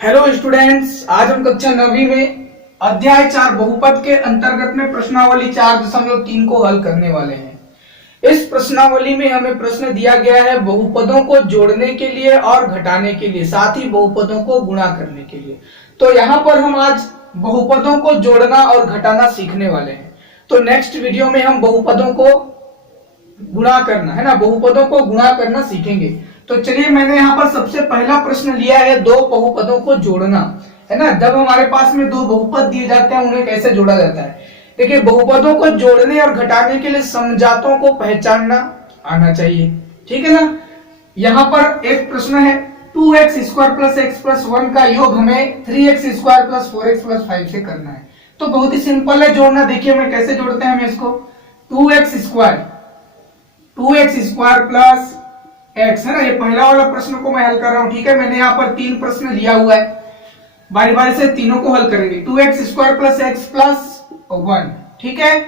Hello students, आज हम कक्षा 9वीं में अध्याय 4 बहुपद के अंतर्गत में प्रश्नावली 4.3 को हल करने वाले हैं। इस प्रश्नावली में हमें प्रश्न दिया गया है बहुपदों को जोड़ने के लिए और घटाने के लिए, साथ ही बहुपदों को गुणा करने के लिए। तो यहाँ पर हम आज बहुपदों को जोड़ना और घटाना सीखने वाले हैं। तो नेक्स्ट वीडियो में हम बहुपदों को गुणा करना है ना, बहुपदों को गुणा करना सीखेंगे। तो चलिए, मैंने यहाँ पर सबसे पहला प्रश्न लिया है दो बहुपदों को जोड़ना, है ना। जब हमारे पास में दो बहुपद दिए जाते हैं उन्हें कैसे जोड़ा जाता है। देखिए, बहुपदों को जोड़ने और घटाने के लिए समजातों को पहचानना आना चाहिए, ठीक है ना। यहाँ पर एक प्रश्न है 2x² + x + 1 का योग हमें 3x² + 4x + 5 से करना है। तो बहुत ही सिंपल है जोड़ना। देखिए हमें कैसे जोड़ते हैं। हम इसको 2x² + x है ना, ये पहला वाला प्रश्न को मैं हल कर रहा हूं, ठीक है। मैंने यहाँ पर 3 प्रश्न लिया हुआ है, बारी बारी से तीनों को हल करेंगे। 2x² + x + 1, ठीक है।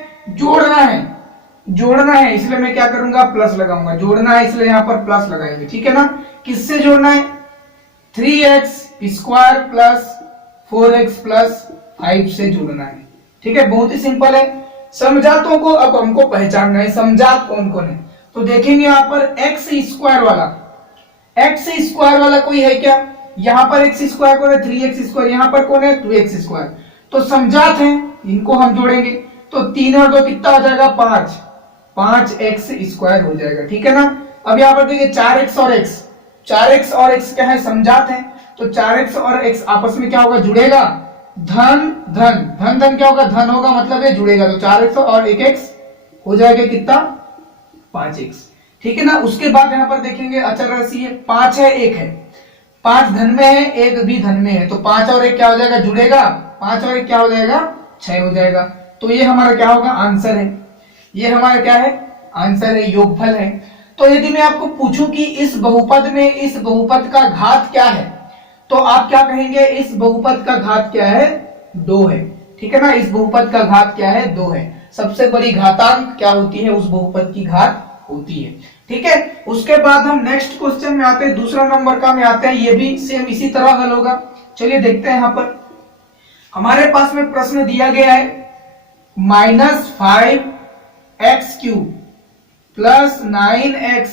जोड़ना है इसलिए मैं क्या करूंगा, प्लस लगाऊंगा। जोड़ना है इसलिए यहाँ पर प्लस लगाएंगे, ठीक है ना। किससे जोड़ना है, 3x² + 4x + 5 से जोड़ना है, ठीक है। बहुत ही सिंपल है। समजातों को अब हमको पहचानना है, समजात कौन कौन है। तो देखेंगे यहाँ पर x² वाला कोई है क्या। यहाँ पर x² कौन है, 3x²। यहाँ पर कौन है, 2x²। तो समजात हैं, इनको हम जोड़ेंगे। तो 3 और 2 कितना हो जाएगा, 5x² हो जाएगा, ठीक है ना। अब यहाँ पर देखिए 4x और x क्या है, समजात है। तो 4x और x आपस में क्या होगा, जुड़ेगा। धन क्या होगा, धन होगा, मतलब ये जुड़ेगा। तो 4x और 1x हो जाएगा कितना, 5x, ठीक है ना। उसके बाद यहाँ पर देखेंगे अचर राशि है, 5 है 1 है। 5 धन में है, 1 भी धन में है। तो 5 और 1 क्या हो जाएगा, जुड़ेगा। 5 और 1 क्या हो जाएगा, 6 हो जाएगा। तो ये हमारा क्या होगा, आंसर है। ये हमारा क्या है, आंसर है, योगफल है। तो यदि मैं आपको पूछूं कि इस बहुपद में इस बहुपद का घात क्या है, तो आप क्या कहेंगे, इस बहुपद का घात क्या है, 2 है, ठीक है ना। इस बहुपद का घात क्या है, 2 है। सबसे बड़ी घातांक क्या होती है, उस बहुपद की घात होती है, ठीक है। उसके बाद हम नेक्स्ट क्वेश्चन में आते हैं, दूसरा नंबर का में आते हैं। ये भी सेम इसी तरह हल होगा। चलिए देखते हैं। यहाँ पर हमारे पास में प्रश्न दिया गया है -5x³ + 9x²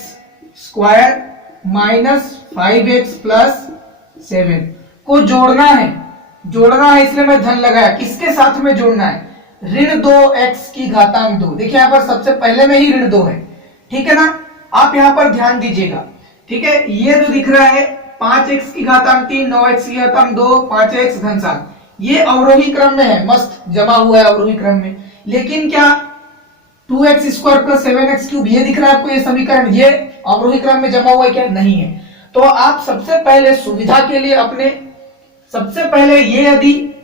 - 5x + 7 को जोड़ना है इसलिए मैं धन लगाया। किसके साथ में जोड़ना है, ऋण 2x²। देखिए यहाँ पर सबसे पहले में ही ऋण 2 है, ठीक है ना। आप यहाँ पर ध्यान दीजिएगा, ठीक है। ये जो दिख रहा है 5x3, 9x2, 5x धन 7, ये अवरोही क्रम में है, मस्त जमा हुआ है अवरोही क्रम में। लेकिन क्या 2x² + 7x³ ये दिख रहा है आपको, ये समीकरण, ये अवरोही क्रम में जमा हुआ है क्या, नहीं है। तो आप सबसे पहले सुविधा के लिए सबसे पहले ये यदि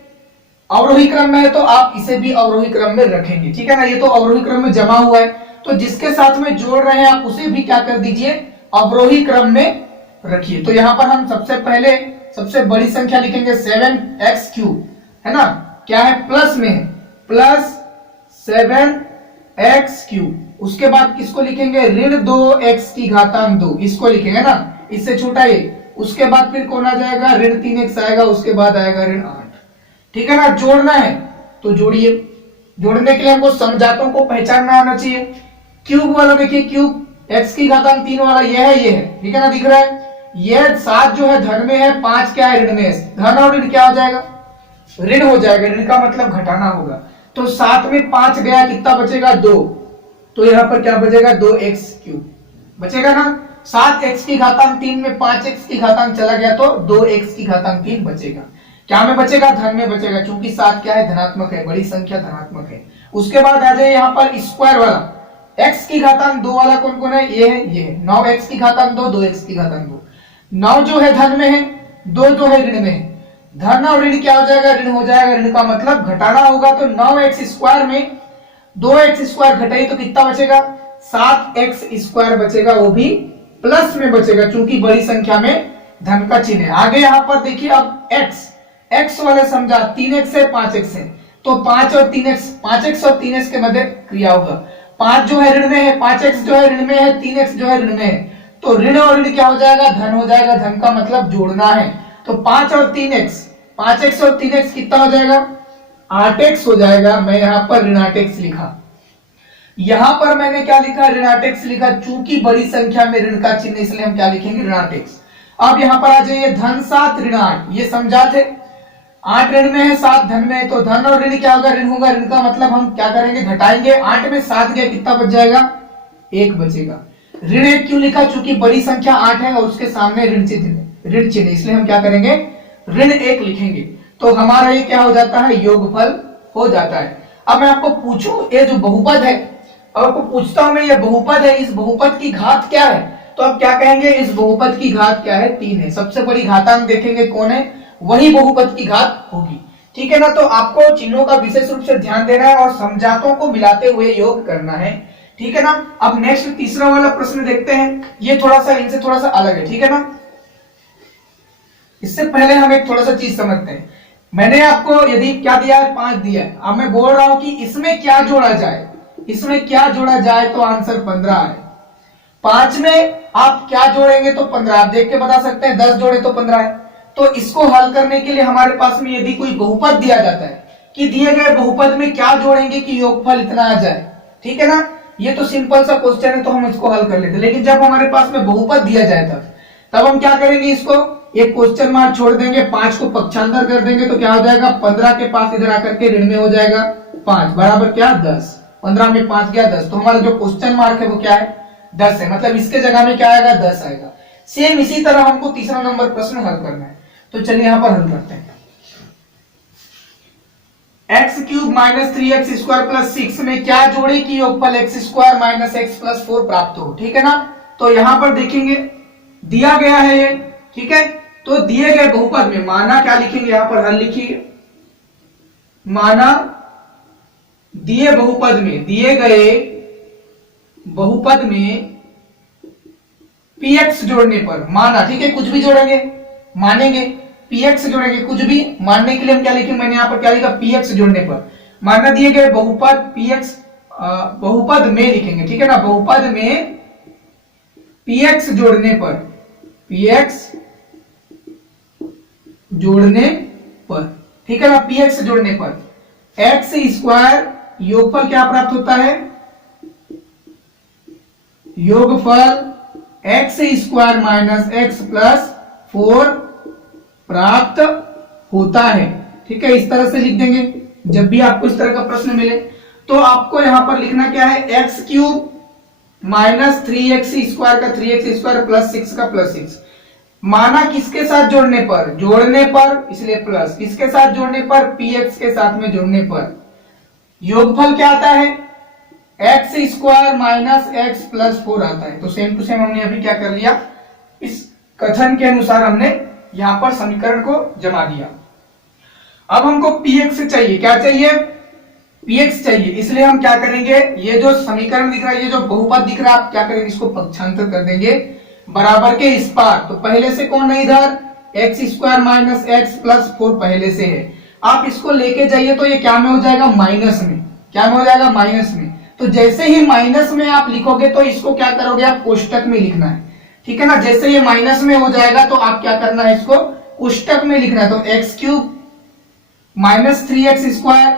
अवरोही क्रम में है तो आप इसे भी अवरोही क्रम में रखेंगे, ठीक है ना। ये तो अवरोही क्रम में जमा हुआ है, तो जिसके साथ में जोड़ रहे हैं आप उसे भी क्या कर दीजिए, अवरोही क्रम में रखिए। तो यहां पर हम सबसे पहले सबसे बड़ी संख्या लिखेंगे 7x³ है ना, क्या है, प्लस में है, +7x³। उसके बाद किसको लिखेंगे, ऋण 2x², इसको लिखेंगे ना, इससे छोटा ये। उसके बाद फिर कौन आ जाएगा, ऋण 3x आएगा। उसके बाद आएगा ऋण 8, ठीक है ना। जोड़ना है तो जोड़िए। जोड़ने के लिए हमको समजातों को पहचानना आना चाहिए। क्यूब वाला देखिए, क्यूब x³ वाला ये है, ठीक है ना, दिख रहा है। ये 7 जो है धन में है, 5 क्या है, ऋण में है। धन और ऋण क्या हो जाएगा, ऋण हो जाएगा। ऋण का मतलब घटाना होगा। तो 7 में 5 गया, कितना बचेगा, 2। तो यहाँ पर क्या बचेगा, 2x³ बचेगा ना। 7x³ में 5x³ चला गया तो 2x³ बचेगा। क्या में बचेगा, धन में बचेगा, क्योंकि 7 क्या है, धनात्मक है, बड़ी संख्या धनात्मक है। उसके बाद आ जाए यहाँ पर स्क्वायर वाला, x² वाला कौन कौन है, ये है 9x², 2x²। 9 जो है धन में है, 2 जो है ऋण में है। धन और ऋण क्या हो जाएगा, ऋण हो जाएगा। ऋण का मतलब घटाना होगा। तो 9x² में 2x² घटाई तो कितना बचेगा, 7x² बचेगा, वो भी प्लस में बचेगा, क्योंकि बड़ी संख्या में धन का चिन्ह है। आगे यहाँ पर देखिए, अब x वाले समझा 3x है 5x है, तो 5x और 3x के मध्य क्रिया होगा। 5 जो है ऋण में है, 5x जो है ऋण में है, 3x जो है ऋण में है। तो ऋण और ऋण क्या हो जाएगा, धन हो जाएगा। धन का मतलब जोड़ना है। तो 5 और 3x, 5x और 3x कितना हो जाएगा? 8x हो जाएगा। मैं यहां पर ऋण 8x लिखा। यहां पर मैंने क्या लिखा? ऋण 8x लिखा। चूंकि बड़ी संख्या में ऋण का चिन्ह, इसलिए हम क्या लिखेंगे? ऋण 8x। अब यहां पर आ जाइए, धन 7 ऋण 8, ये समझा थे। 8 ऋण में है, 7 धन में है, तो धन और ऋण क्या होगा? ऋण होगा। ऋण का मतलब हम क्या करेंगे? घटाएंगे। 8 में 7 गया, कितना बच जाएगा? 1 बचेगा। ऋण 1 क्यों लिखा? चूंकि बड़ी संख्या 8 है और उसके सामने ऋण चिन्ह, इसलिए हम क्या करेंगे? ऋण 1 लिखेंगे। तो हमारा ये क्या हो जाता है? योगफल हो जाता है। अब मैं आपको पूछूं, ये जो बहुपद है, अब आपको पूछता हूं मैं, ये बहुपद है, इस बहुपद की घात क्या है? तो आप क्या कहेंगे? इस बहुपद की घात क्या है? 3 है। सबसे बड़ी घातांक देखेंगे कौन है, वही बहुपद की घात होगी। ठीक है ना? तो आपको चिन्हों का विशेष रूप से ध्यान देना है और समझातों को मिलाते हुए योग करना है। ठीक है ना? अब नेक्स्ट तीसरा वाला प्रश्न देखते हैं। ये थोड़ा सा इनसे थोड़ा सा अलग है। ठीक है ना? इससे पहले हम एक थोड़ा सा चीज समझते हैं। मैंने आपको यदि क्या दिया है? 5 दिया है। अब मैं बोल रहा हूं कि इसमें क्या जोड़ा जाए, इसमें क्या जोड़ा जाए, तो आंसर 15 है। 5 में आप क्या जोड़ेंगे? तो 15। आप देख के बता सकते हैं, 10 जोड़े तो 15 है। तो इसको हल करने के लिए हमारे पास में यदि कोई बहुपद दिया जाता है कि दिए गए बहुपद में क्या जोड़ेंगे कि योगफल इतना आ जाए, ठीक है ना? ये तो सिंपल सा क्वेश्चन है, तो हम इसको हल कर लेते। लेकिन जब हमारे पास में बहुपद दिया जाए तब हम क्या करेंगे? इसको एक क्वेश्चन मार्क छोड़ देंगे, 5 को पक्षांतर कर देंगे, तो क्या हो जाएगा? 15 के पास इधर आकर के ऋण में हो जाएगा 5 बराबर क्या? 10। 15 में 5 गया 10, तो हमारा जो क्वेश्चन मार्क है वो क्या है? 10 है। मतलब इसके जगह में क्या आएगा? 10 आएगा। सेम इसी तरह हमको तीसरा नंबर प्रश्न हल करना है। तो चलिए यहां पर हल करते हैं। X cube minus 3x square plus 6 में क्या जोड़े कि योगफल x square minus x plus 4 प्राप्त हो। ठीक है ना? तो यहां पर देखेंगे, दिया गया है ये, ठीक है? तो दिए गए बहुपद में माना क्या लिखेंगे? यहां पर हल लिखिए। माना दिए बहुपद में, दिए गए बहुपद में px जोड़ने पर, माना, ठीक है? कुछ भी जोड़ेंगे, मानेंगे, px जोड़ेंगे, कुछ भी मानने के लिए हम क्या लिखेंगे? मैंने यहां पर क्या लिखा? px जोड़ने पर। माना दिए गए बहुपद px, बहुपद में लिखेंगे, ठीक है ना? बहुपद में px जोड़ने पर, px जोड़ने पर, ठीक है ना? px जोड़ने पर x स्क्वायर योगफल क्या प्राप्त होता है? योगफल x square minus x plus 4 प्राप्त होता है। ठीक है? इस तरह से लिख देंगे। जब भी आपको इस तरह का प्रश्न मिले तो आपको यहां पर लिखना क्या है? x cube minus 3x square का 3x स्क्वायर प्लस 6 का प्लस 6। माना किसके साथ जोड़ने पर? जोड़ने पर, इसलिए प्लस। किसके साथ जोड़ने पर? px के साथ में जोड़ने पर। योगफल क्या आता है? x square minus x plus 4 आता है। तो सेम टू सेम हमने अभी क्या कर लिया? इस कथन के अनुसार हमने यहां पर समीकरण को जमा दिया। अब हमको px चाहिए। क्या चाहिए? px चाहिए। इसलिए हम क्या करेंगे? ये जो समीकरण दिख रहा है, ये जो बहुपद दिख रहा है, आप क्या करेंगे? इसको पक्षांतर कर देंगे बराबर के इस पार। तो पहले से कौन है इधर? X square minus x plus 4 पहले से है। आप इसको लेके जाइए तो ये क्या में हो जाएगा? माइनस में। क्या में हो जाएगा? माइनस में। तो जैसे ही माइनस में आप लिखोगे तो इसको क्या करोगे? आप कोष्टक में लिखना है। ठीक है ना? जैसे ये माइनस में हो जाएगा तो आप क्या करना है? इसको कोष्टक में लिखना है। तो x cube minus 3x square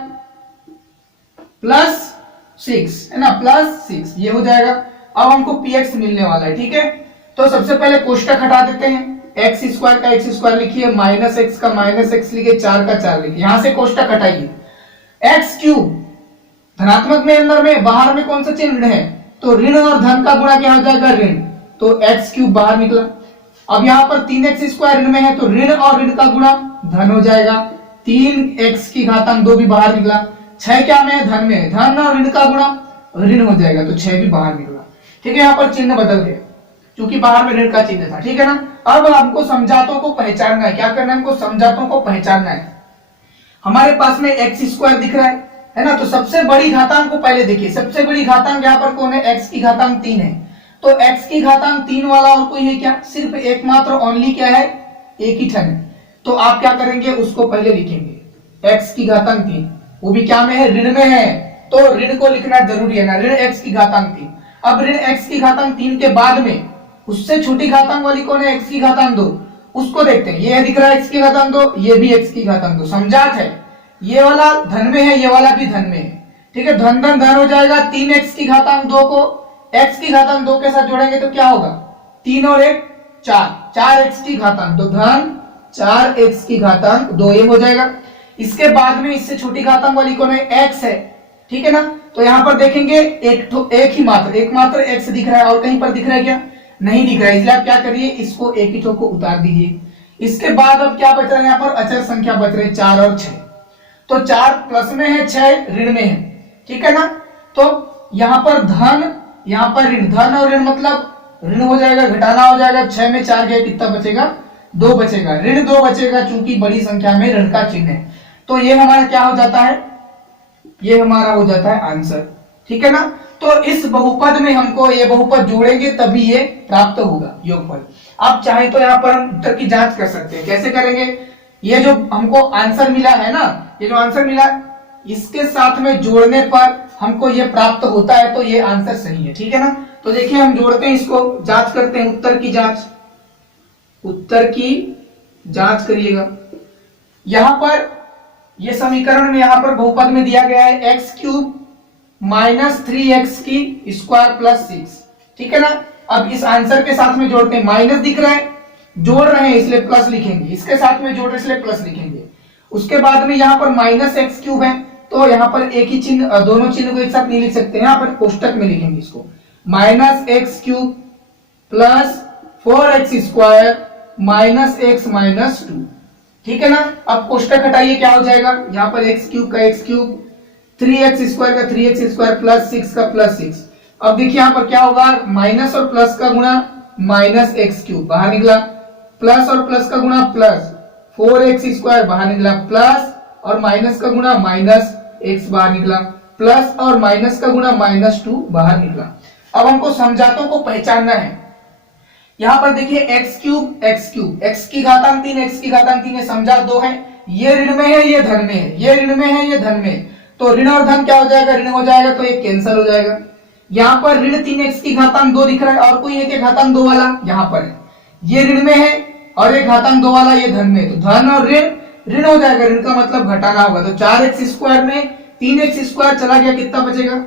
plus 6 है ना? प्लस 6 ये हो जाएगा। अब हमको px मिलने वाला है। ठीक है? तो सबसे पहले कोष्टक हटा देते हैं। एक्स स्क्वायर का एक्स स्क्वायर लिखिए, माइनस एक्स का माइनस एक्स लिखिए, 4 का 4 लिखिए। यहां से कोष्टक हटाइए। एक्स क्यूब धनात्मक में अंदर में, बाहर में कौन सा चिन्ह है? तो ऋण और धन का गुणा क्या हो जाएगा? ऋण। तो एक्स क्यूब बाहर निकला। अब यहां पर 3x स्क्वायर ऋण में है तो ऋण और ऋण का गुणा धन हो जाएगा। 3x की घातांक 2 भी बाहर निकला। 6 क्या में है? धन में है। धन और ऋण का गुणा ऋण हो जाएगा, तो 6 भी बाहर निकला। ठीक है? यहां पर चिन्ह बदल गए क्योंकि बाहर में ऋण का चिन्ह था। ठीक है ना? अब हमको समझातों को पहचानना है। क्या करना है? हमको समझातों को पहचानना है। हमारे पास में एक्स स्क्वायर दिख रहा है ना? तो सबसे बड़ी घातांक को पहले देखिए। सबसे बड़ी घातांक यहाँ पर कौन है? एक्स की घातांक 3 है। तो x की घातांक 3 वाला और कोई है क्या? सिर्फ एकमात्र ओनली क्या है? एक ही ठन है। तो आप क्या करेंगे? उसको पहले लिखेंगे। x की घातांक 3, वो भी क्या में है? ऋण में है। तो ऋण को लिखना जरूरी है ना? ऋण x की घातांक 3। अब ऋण x की घातांक 3 के बाद में उससे छोटी घातांक वाली कौन है? x की घातांक 2। उसको देखते हैं। ये दिख रहा है x की घातांक 2, ये भी x की घातांक 2, समझात है। ये वाला धन में है, ये वाला भी धन में है, ठीक है। धन धन धन हो जाएगा। 3x की घातांक 2 को x की घातांक 2 के साथ जोड़ेंगे तो क्या होगा, 3 और 1 4, 4x की घातांक, तो धन 4x की घातांक 2 ये हो जाएगा। इसके बाद में इससे छोटी घातांक वाली कौन है, x है, ठीक है ना। तो यहां पर देखेंगे एक ही मात्र x दिख रहा है, और कहीं पर दिख रहा है क्या, नहीं दिख रहा है। इसलिए आप क्या करिए, इसको एक ही को उतार दीजिए। इसके बाद अब क्या बच रहा है, यहाँ पर अचर संख्या बच रहे 4 और 6। तो 4 प्लस में है, 6 ऋण में है, ठीक है ना। तो यहाँ पर धन, यहाँ पर ऋण, धन और ऋण मतलब ऋण हो जाएगा, घटाना हो जाएगा। 6 में 4 गया, कितना बचेगा, 2 बचेगा, ऋण 2 बचेगा, चूंकि बड़ी संख्या में ऋण का चिन्ह है। तो ये हमारा क्या हो जाता है, ये हमारा हो जाता है आंसर, ठीक है ना। तो इस बहुपद में हमको ये बहुपद जोड़ेंगे तभी ये प्राप्त होगा योगफल। आप चाहे तो यहाँ पर हम उत्तर की जांच कर सकते हैं। कैसे करेंगे, ये जो हमको आंसर मिला है ना, ये जो आंसर मिला इसके साथ में जोड़ने पर हमको ये प्राप्त होता है, तो ये आंसर सही है, ठीक है ना। तो देखिए हम जोड़ते हैं, इसको जांच करते हैं, उत्तर की जांच करिएगा। यहां पर ये समीकरण में यहां पर बहुपद में दिया गया है एक्स क्यूब माइनस 3x की स्क्वायर प्लस 6, ठीक है ना। अब इस आंसर के साथ में जोड़ते हैं, माइनस दिख रहा है, जोड़ रहे हैं इसलिए प्लस लिखेंगे, इसके साथ में जोड़ रहे इसलिए प्लस लिखेंगे। उसके बाद में यहाँ पर माइनस एक्स क्यूब है, तो यहाँ पर एक ही चिन्ह, दोनों चिन्ह को एक साथ नहीं लिख सकते, यहाँ पर कोष्टक में लिखेंगे इसको, minus x cube plus 4x square minus x minus 2, ठीक है ना। अब कोष्टक हटाइए, क्या हो जाएगा, यहाँ पर x क्यूब का x क्यूब, 3x स्क्वायर का 3x स्क्वायर प्लस 6 का प्लस 6। अब देखिए यहाँ पर क्या होगा, माइनस और प्लस का गुणा माइनस एक्स क्यूब बाहर निकला, प्लस और प्लस का गुणा प्लस 4x स्क्वायर बाहर निकला, प्लस और माइनस का गुणा माइनस x बाहर निकला, प्लस और माइनस का गुणा माइनस 2 बाहर निकला। अब हमको समझातों को पहचानना है। यहाँ पर देखिए x क्यूब, x की घातांक 3, x की घातांक 3 है, समझात 2 है, ये ऋण में है, ये धन में है, ये ऋण में है, ये धन में है, तो ऋण और धन क्या हो जाएगा, ऋण हो जाएगा, तो ये कैंसिल हो जाएगा। यहाँ पर ऋण 3x की घातांक 2 दिख रहा है, और कोई एक घातांक 2 वाला यहाँ पर है, ये ऋण में है और एक घातांक 2 वाला ये धन में, तो धन और ऋण हो जाएगा, ऋण का मतलब घटाना होगा। तो 4x स्क्वायर में 3x स्क्वायर चला गया, कितना बचेगा,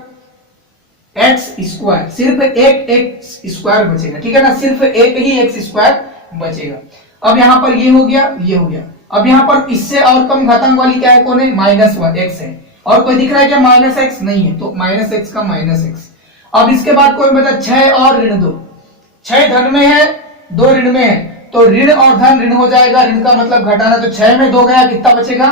x स्क्वायर, सिर्फ एक x स्क्वायर बचेगा, ठीक है ना, सिर्फ एक ही x स्क्वायर बचेगा। अब यहाँ पर ये हो गया, ये हो गया। अब यहाँ पर इससे और कम घातांक वाली क्या है, कौन है, -1 x है, और कोई दिख रहा है क्या, -x नहीं है, तो -x का -x। अब इसके बाद कोई बचा 6 और ऋण 2, 6 धन में है, 2 ऋण में है, तो ऋण और धन ऋण हो जाएगा, ऋण का मतलब घटाना, तो 6 में 2 गया, कितना बचेगा,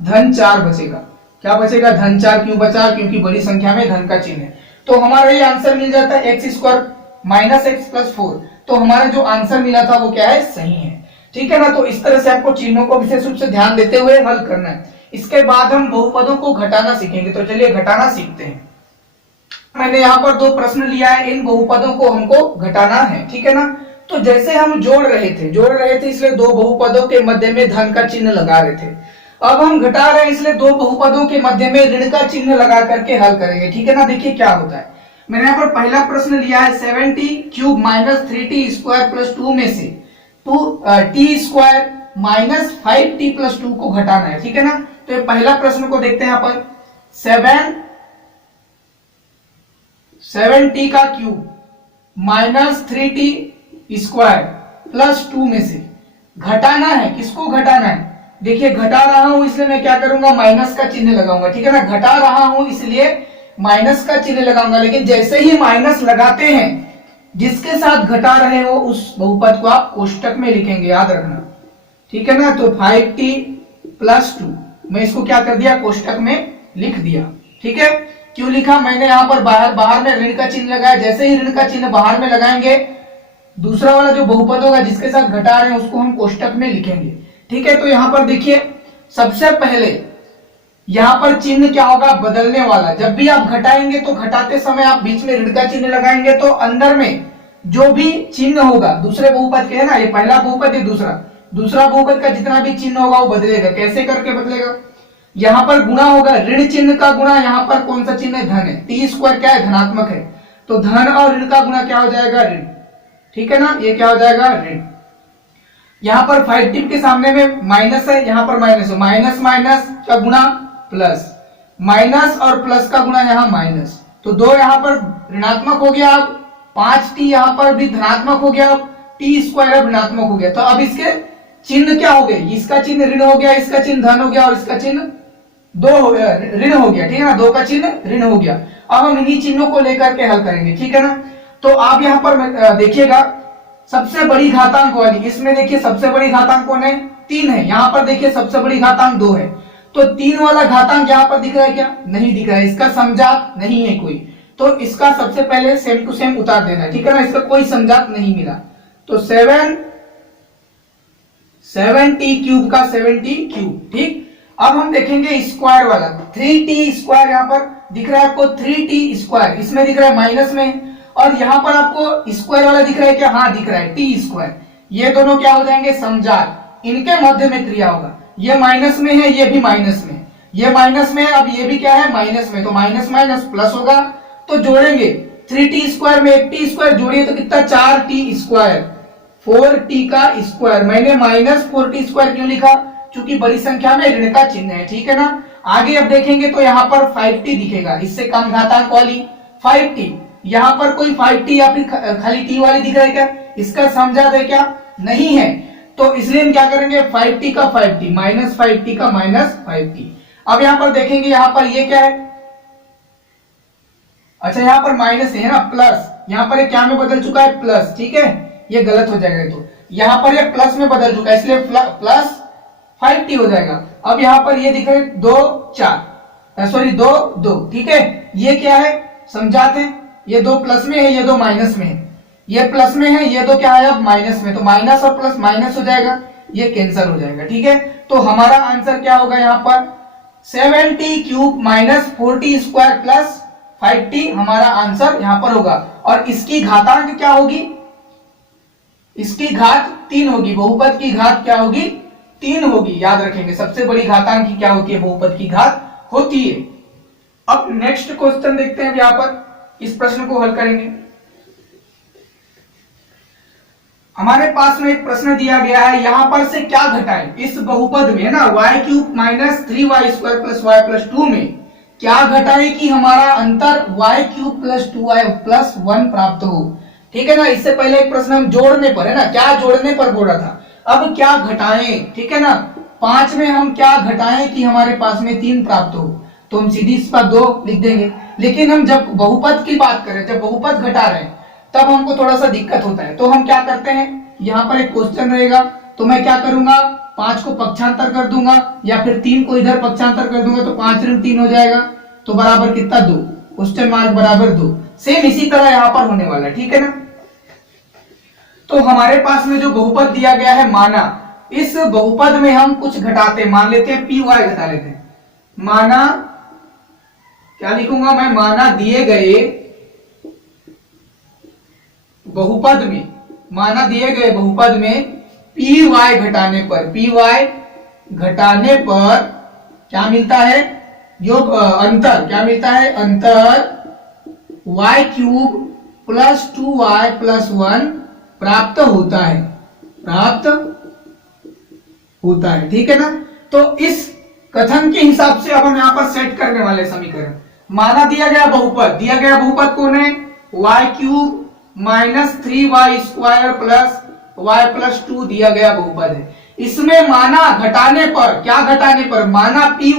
धन 4 बचेगा। क्या बचेगा, धन 4 क्यों बचा, क्योंकि बड़ी संख्या में धन का चिन्ह है। तो हमारा ये आंसर मिल जाता है x square minus x plus 4। तो हमारा जो आंसर मिला था वो क्या है, सही है, ठीक है ना। तो इस तरह से आपको चिन्हों को विशेष रूप से ध्यान देते हुए हल करना है। इसके बाद हम बहुपदों को घटाना सीखेंगे, तो चलिए घटाना सीखते हैं। मैंने यहाँ पर 2 प्रश्न लिया है, इन बहुपदों को हमको घटाना है, ठीक है ना। तो जैसे हम जोड़ रहे थे इसलिए 2 बहुपदों के मध्य में धन का चिन्ह लगा रहे थे। अब हम घटा रहे हैं इसलिए 2 बहुपदों के मध्य में ऋण का चिन्ह लगा करके हल करेंगे, ठीक है ना। देखिए क्या होता है, मैंने यहाँ पर पहला प्रश्न लिया है 7t cube minus 3t square plus 2 में से t square minus 5t plus 2 को घटाना है, ठीक है ना। तो ये पहला प्रश्न को देखते हैं, यहाँ पर 7t का cube minus 3t square plus 2 में से घटाना है, किसको घटाना है, देखिए घटा रहा हूं इसलिए मैं क्या करूंगा, माइनस का चिन्ह लगाऊंगा, ठीक है ना। घटा रहा हूं इसलिए माइनस का चिन्ह लगाऊंगा, लेकिन जैसे ही माइनस लगाते हैं जिसके साथ घटा रहे हो उस बहुपद को आप कोष्टक में लिखेंगे, याद रखना, ठीक है ना। तो 5t प्लस 2 मैं इसको क्या कर दिया, कोष्टक में लिख दिया, ठीक है। क्यों लिखा, मैंने यहाँ पर बाहर में ऋण का चिन्ह लगाया, जैसे ही ऋण का चिन्ह बाहर में लगाएंगे दूसरा वाला जो बहुपद होगा जिसके साथ घटा रहे हैं उसको हम कोष्टक में लिखेंगे, ठीक है। तो यहाँ पर देखिए सबसे पहले यहाँ पर चिन्ह क्या होगा, बदलने वाला। जब भी आप घटाएंगे तो घटाते समय आप बीच में ऋण का चिन्ह लगाएंगे, तो अंदर में जो भी चिन्ह होगा दूसरे बहुपद के, है ना, ये पहला बहुपद है, दूसरा बहुपद का जितना भी चिन्ह होगा वो बदलेगा। कैसे करके बदलेगा, यहाँ पर गुणा होगा, ऋण चिन्ह का गुणा, यहाँ पर कौन सा चिन्ह है, धन है, t स्क्वायर क्या है, धनात्मक है, तो धन और ऋण का गुणा क्या हो जाएगा, ऋण, ठीक है ना, ये क्या हो जाएगा, ऋण। यहाँ पर 5 टिप के सामने में माइनस है, यहाँ पर माइनस है, माइनस माइनस का गुणा प्लस, माइनस और प्लस का गुणा यहाँ माइनस, तो 2 यहाँ पर ऋणात्मक हो गया, अब 5t यहाँ पर भी धनात्मक हो गया, अब टी स्क्वायर अब ऋणात्मक हो गया। तो अब इसके चिन्ह क्या हो गए, इसका चिन्ह ऋण हो गया, इसका चिन्ह धन हो गया और इसका चिन्ह ऋण हो गया, ठीक है ना, 2 का चिन्ह ऋण हो गया। अब हम इन्हीं चिन्हों को लेकर के हल करेंगे, ठीक है ना। तो आप यहाँ पर देखिएगा सबसे बड़ी घातांक वाली, इसमें देखिए सबसे बड़ी घातांक कौन है, 3 है, यहाँ पर देखिए सबसे बड़ी घातांक 2 है, तो 3 वाला घातांक यहाँ पर दिख रहा है क्या, नहीं दिख रहा है, इसका समजात नहीं है कोई, तो इसका सबसे पहले सेम टू सेम उतार देना है, ठीक है ना, इसका कोई समजात नहीं मिला, तो 7t क्यूब का 7t क्यूब, ठीक। अब हम देखेंगे स्क्वायर वाला, 3t स्क्वायर यहाँ पर दिख रहा है आपको, 3t स्क्वायर इसमें दिख रहा है माइनस में, और यहाँ पर आपको स्क्वायर वाला दिख रहा है क्या, हाँ दिख रहा है, टी स्क्वायर, ये दोनों क्या हो जाएंगे, समजात, इनके मध्य में क्रिया होगा, ये माइनस में है, ये भी माइनस में, ये माइनस में है, अब ये भी क्या है, माइनस में, तो माइनस माइनस प्लस होगा, तो जोड़ेंगे 3t स्क्वायर में 1t स्क्वायर जोड़िए तो कितना, 4t स्क्वायर, 4t का स्क्वायर, मैंने माइनस 4t स्क्वायर क्यों लिखा, क्योंकि बड़ी संख्या में ऋण का चिन्ह है, ठीक है ना। आगे अब देखेंगे तो यहाँ पर 5t दिखेगा, इससे कम घातांक वाली 5t, यहाँ पर कोई 5t या फिर खाली t वाली दिख रहा है क्या, इसका समझा है क्या, नहीं है, तो इसलिए हम क्या करेंगे, 5t का 5t माइनस 5t का माइनस 5t। अब यहाँ पर देखेंगे, यहाँ पर ये क्या है, अच्छा यहाँ पर माइनस है ना, प्लस, यहाँ पर ये क्या में बदल चुका है, प्लस, ठीक है, ये गलत हो जाएगा, तो यहाँ पर ये प्लस में बदल चुका है, इसलिए प्लस 5t हो जाएगा। अब यहाँ पर ये दिख रहे 2 4 सॉरी 2 2, ठीक है, ये क्या है, समझाते हैं, ये 2 प्लस में है, ये 2 माइनस में है, ये प्लस में है, ये 2 क्या है अब माइनस में, तो माइनस और प्लस माइनस हो जाएगा, ये कैंसिल हो जाएगा, ठीक है। तो हमारा आंसर क्या होगा यहाँ पर, 7t cube minus 4t square plus 5t हमारा आंसर यहाँ पर होगा, और इसकी घातांक क्या होगी, इसकी घात 3 होगी, बहुपद की घात क्या होगी, 3 होगी, याद रखेंगे, सबसे बड़ी घातांक की क्या होती है, बहुपद की घात होती है। अब नेक्स्ट क्वेश्चन देखते हैं, यहाँ पर इस प्रश्न को हल करेंगे। हमारे पास में एक प्रश्न दिया गया है, यहां पर से क्या घटाएं, इस बहुपद में है ना, y cube minus 3y square plus y plus 2 में क्या घटाएं कि हमारा अंतर y cube plus 2y plus 1 प्राप्त हो, ठीक है ना। इससे पहले एक प्रश्न हम जोड़ने पर है ना, क्या जोड़ने पर बोल रहा था, अब क्या घटाएं, ठीक है ना, 5 में हम क्या घटाएं कि हमारे पास में 3 प्राप्त हो, तो हम सीधी इस पर 2 लिख देंगे। लेकिन हम जब बहुपद की बात करें, जब बहुपद घटा रहे हैं तब हमको थोड़ा सा दिक्कत होता है, तो हम क्या करते हैं, यहाँ पर एक क्वेश्चन रहेगा, तो मैं क्या करूंगा, 5 को पक्षांतर कर दूंगा या फिर 3 को इधर पक्षांतर कर दूंगा, तो 5 ऋण 3 हो जाएगा, तो बराबर कितना 2, क्वेश्चन मार्क बराबर 2। सेम इसी तरह यहाँ पर होने वाला है, ठीक है ना। तो हमारे पास में जो बहुपद दिया गया है माना, इस बहुपद में हम कुछ घटाते हैं, मान लेते हैं py घटा लेते हैं, माना क्या लिखूंगा मैं, माना दिए गए बहुपद में, माना दिए गए बहुपद में py घटाने पर, py घटाने पर क्या मिलता है, योग अंतर क्या मिलता है, अंतर y cube plus 2y plus 1 प्राप्त होता है, प्राप्त होता है, ठीक है ना। तो इस कथन के हिसाब से अब हम यहाँ पर सेट करने वाले समीकरण, माना दिया गया बहुपद कौन है, y cube minus 3y square plus y plus 2 दिया गया बहुपद है। इसमें माना घटाने पर, क्या घटाने पर, माना py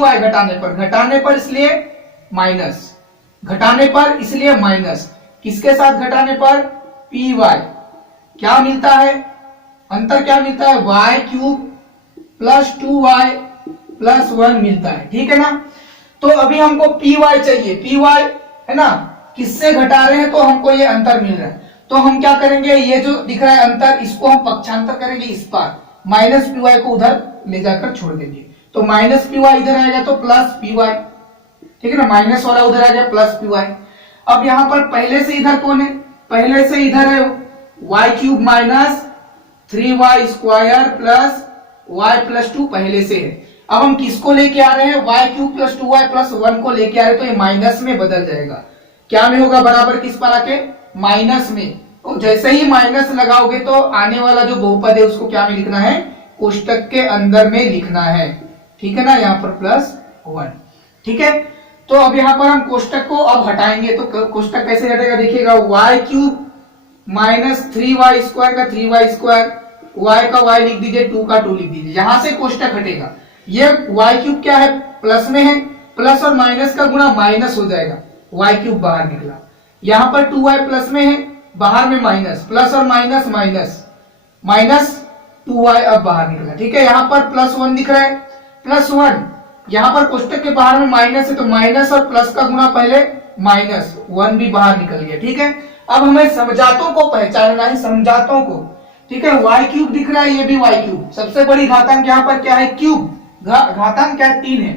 घटाने पर इसलिए माइनस, घटाने पर इसलिए माइनस, किसके साथ घटाने पर, py, क्या मिलता है, अंतर क्या मिलता है, y cube plus 2y plus 1 मिलता है, ठीक है ना। तो अभी हमको py चाहिए, py है ना, किससे घटा रहे हैं, तो हमको ये अंतर मिल रहा है, तो हम क्या करेंगे, ये जो दिख रहा है अंतर, इसको हम पक्षांतर करेंगे इस पार, माइनस py को उधर ले जाकर छोड़ देंगे, तो माइनस py इधर आएगा तो प्लस py, ठीक है ना, माइनस वाला उधर आ गया प्लस py। अब यहाँ पर पहले से इधर कौन है, पहले से इधर है y cube minus 3y square plus y plus 2 पहले से है। अब हम किसको लेके आ रहे हैं, y cube plus 2y plus 1 को लेके आ रहे हैं, तो ये माइनस में बदल जाएगा, क्या में होगा, बराबर किस पर आके, माइनस में, तो जैसे ही माइनस लगाओगे तो आने वाला जो बहुपद है उसको क्या में लिखना है, कोष्टक के अंदर में लिखना है, ठीक है ना, यहाँ पर +1, ठीक है। तो अब यहाँ पर हम कोष्टक को अब हटाएंगे, तो कोष्टक कैसे हटेगा देखिएगा, y³ माइनस 3y² का 3y², y का y लिख दीजिए, 2 का 2 लिख दीजिए, यहां से कोष्टक हटेगा। ये y³ क्या है, प्लस में है, प्लस और माइनस का गुणा माइनस हो जाएगा, y³ बाहर निकला। यहाँ पर 2y प्लस में है, बाहर में माइनस, प्लस और माइनस माइनस, माइनस 2y अब बाहर निकला, ठीक है। यहाँ पर +1 दिख रहा है, +1, यहाँ पर कोष्टक के बाहर में माइनस है तो माइनस और प्लस का गुणा पहले माइनस, 1 भी बाहर निकल गया, ठीक है। अब हमें समजातों को पहचानना है, समजातों को, ठीक है। y³ दिख रहा है, ये भी y³, सबसे बड़ी घातांक यहाँ पर क्या है, क्यूब, घातांक क्या है, 3 है,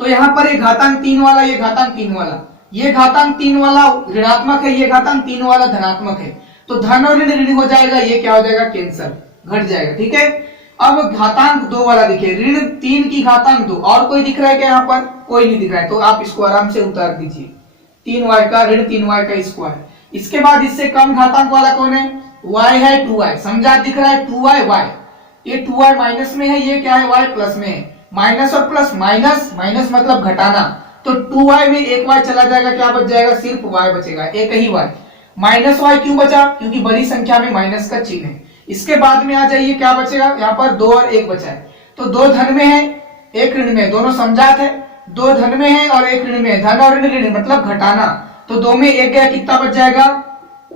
तो यहाँ पर ये घातांक 3 वाला, ये घातांक 3 वाला, ये घातांक 3 वाला ऋणात्मक है, ये घातांक 3 वाला धनात्मक है, तो धन और ऋण ऋण हो जाएगा, ये क्या हो जाएगा, कैंसर, घट जाएगा, ठीक है। अब घातांक 2 वाला देखिए, ऋण 3 की घातांक 2, और कोई दिख रहा है क्या यहाँ पर, कोई नहीं दिख रहा है, तो आप इसको आराम से उतार दीजिए, 3y का ऋण 3y का स्क्वायर। इसके बाद इससे कम घातांक वाला कौन है, y है 2y, समझात दिख रहा है 2y, y, ये 2y माइनस में है, ये क्या है, y प्लस में है, माइनस और प्लस माइनस, माइनस मतलब घटाना, तो 2y में एक y चला जाएगा, क्या बच जाएगा, सिर्फ y बचेगा, एक ही y, माइनस y क्यों बचा, क्योंकि बड़ी संख्या में माइनस का चिन्ह है। इसके बाद में आ जाइए, क्या बचेगा, यहाँ पर 2 और 1 बचा है, तो 2 धन में है, 1 ऋण में, दोनों समझात है, 2 धन में है और 1 ऋण में, धन और ऋण ऋण मतलब घटाना, तो 2 में 1 गया, कितना बच जाएगा,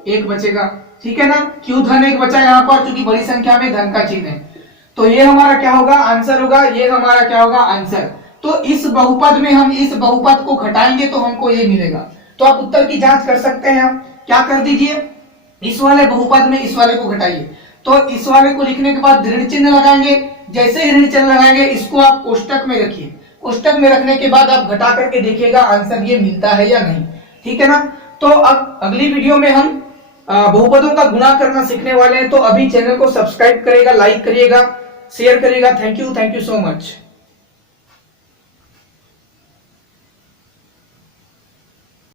1 बचेगा, ठीक है ना। क्यों धन 1 बचा यहाँ पर, क्योंकि बड़ी संख्या में धन का चिन्ह है, तो ये हमारा क्या होगा, आंसर होगा, ये हमारा क्या होगा, आंसर। तो इस बहुपद में हम इस बहुपद को घटाएंगे तो हमको ये मिलेगा, तो आप उत्तर की जांच कर सकते हैं। आप क्या कर दीजिए, इस वाले बहुपद में इस वाले को घटाइए, तो इस वाले को लिखने के बाद ऋण चिन्ह लगाएंगे, जैसे ही ऋण चिन्ह लगाएंगे इसको आप कोष्टक में रखिए, कोष्टक में रखने के बाद आप घटा करके देखिएगा आंसर ये मिलता है या नहीं, ठीक है ना। तो अब अगली वीडियो में हम बहुपदों का गुणा करना सीखने वाले हैं, तो अभी चैनल को सब्सक्राइब करिएगा, लाइक करिएगा, शेयर करिएगा। Thank you so much.